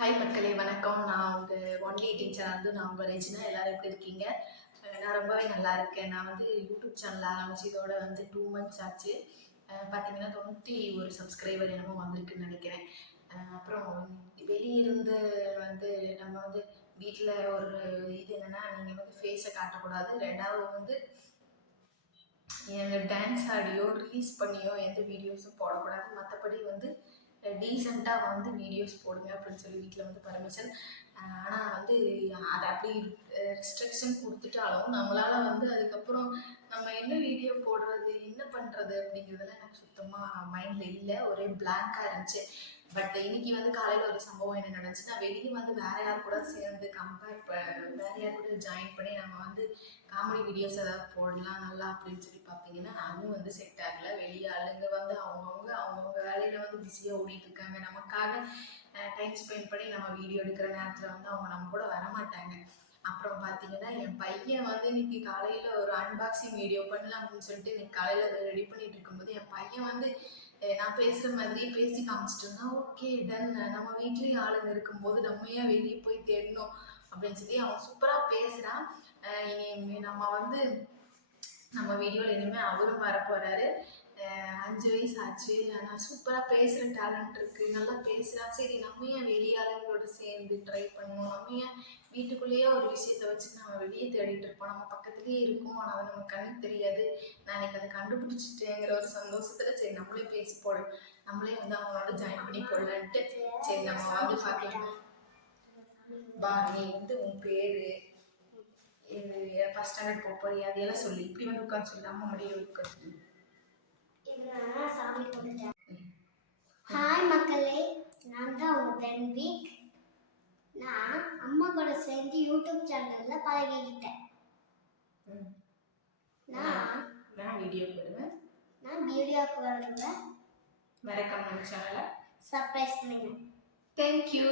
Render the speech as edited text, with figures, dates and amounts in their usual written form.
Hi மக்களே, வணக்கம். நான் ஒன்லி டீச்சர் நான் உங்கள் ரெஜினா. எல்லாரும் எப்படி இருக்கீங்க? நான் ரொம்பவே நல்லா இருக்கேன். நான் யூடியூப் சேனல் ஆரம்பிச்சு இதோட 2 மந்த்ஸ் ஆச்சு. பார்த்தீங்கன்னா 91 சப்ஸ்கிரைபர் என்னமோ வந்திருக்குன்னு நினைக்கிறேன். அப்புறம் வெளியிருந்து நம்ம வீட்டில் ஒரு இது என்னென்னா, நீங்கள் ஃபேஸை காட்டக்கூடாது. ரெண்டாவது எங்கள் டான்ஸ் ஆடியோ ரிலீஸ் பண்ணியோ எந்த வீடியோஸும் போடக்கூடாது. மற்றபடி டீசெண்டாக வீடியோஸ் போடுங்க அப்படின்னு சொல்லி வீட்டில் பர்மிஷன். ஆனால் அதை அப்படி ரெஸ்ட்ரிக்ஷன் கொடுத்துட்டாலும் நம்மளால் அதுக்கப்புறம் நம்ம என்ன வீடியோ போடுறது, என்ன பண்ணுறது அப்படிங்கிறதுலாம் எனக்கு சுத்தமாக மைண்டில் இல்லை. ஒரே பிளாங்காக இருந்துச்சு. பட் இன்னைக்கு காலையில் ஒரு சம்பவம் என்ன நடந்துச்சுன்னா, வெளியே வேறு யார் கூட சேர்ந்து வேறு யார் கூட ஜாயின் பண்ணி நம்ம காமெடி வீடியோஸ் ஏதாவது போடலாம் நல்லா அப்படின்னு சொல்லி பார்த்தீங்கன்னா, அதுவும் செட் ஆகலை. வெளியே ஆளுங்க அவங்கவுங்க வேலையில் பிஸியாக ஓடிட்டு இருக்காங்க. நமக்காக டைம் ஸ்பெண்ட் பண்ணி நம்ம வீடியோ எடுக்கிற நேரத்தில் அவங்க நம்ம கூட வரமாட்டாங்க. அப்புறம் பார்த்தீங்கன்னா, என் பையன் இன்னைக்கு காலையில் ஒரு அன்பாக்சிங் வீடியோ பண்ணலாம் அப்படின்னு சொல்லிட்டு இன்னைக்கு காலையில் அதை ரெடி பண்ணிட்டு இருக்கும்போது என் பையன் நான் பேசுகிற மாதிரி பேசி காமிச்சிட்டு இருந்தான். ஓகே டன், நம்ம வீட்லேயும் ஆளுங்க இருக்கும்போது நம்ம ஏன் வெளியே போய் தேடணும் அப்படின்னு சொல்லி அவன் சூப்பராக பேசுகிறான். இனி நம்ம வீடியோவில் இனிமேல் அவரும் வரப்போகிறாரு. 5 வயசு ஆச்சு. ஆனால் சூப்பராக பேசுகிற டேலண்ட் இருக்குது, நல்லா பேசுகிறான். சரி, நம்ம ஏன் வெளியாளுங்களோட சேர்ந்து ட்ரை பண்ணுவோம், நம்ம ஏன் வீட்டுக்குள்ளேயே ஒரு விஷயத்தை வச்சு நம்ம வெளியே தேடிட்டு இருப்போம். நம்ம பக்கத்துலேயே இருக்கும், ஆனால் அது நம்ம கண்ணுக்கு தெரியாது. நான் எனக்கு அதை கண்டுபிடிச்சிட்டேங்கிற ஒரு சந்தோஷத்தில் சரி நம்மளே பேசி போடலாம், நம்மளே அவங்களோட ஜாயின் பண்ணி போடலான்ட்டு சரி நம்ம பார்க்கலாம். பா, நீ உன் பேர் ஃபர்ஸ்ட் ஸ்டாண்டர்ட் போக போறியா, அதையெல்லாம் சொல்லி இப்படி உட்காந்து சொல்லி அம்மா மடியில் உட்காந்து. ஹாய் மக்களே, நான் தான் உங்க தென்வீக். நான் அம்மா கூட சேர்ந்து யூடியூப் சேனல்ல பழகிக்கிட்டேன். நான் வீடியோ போடுவேன், நான் வீடியோக்கு வருவேன். மறக்காம நம்ம சேனலை சப்ஸ்கிரைப் பண்ணுங்க. தேங்க்யூ.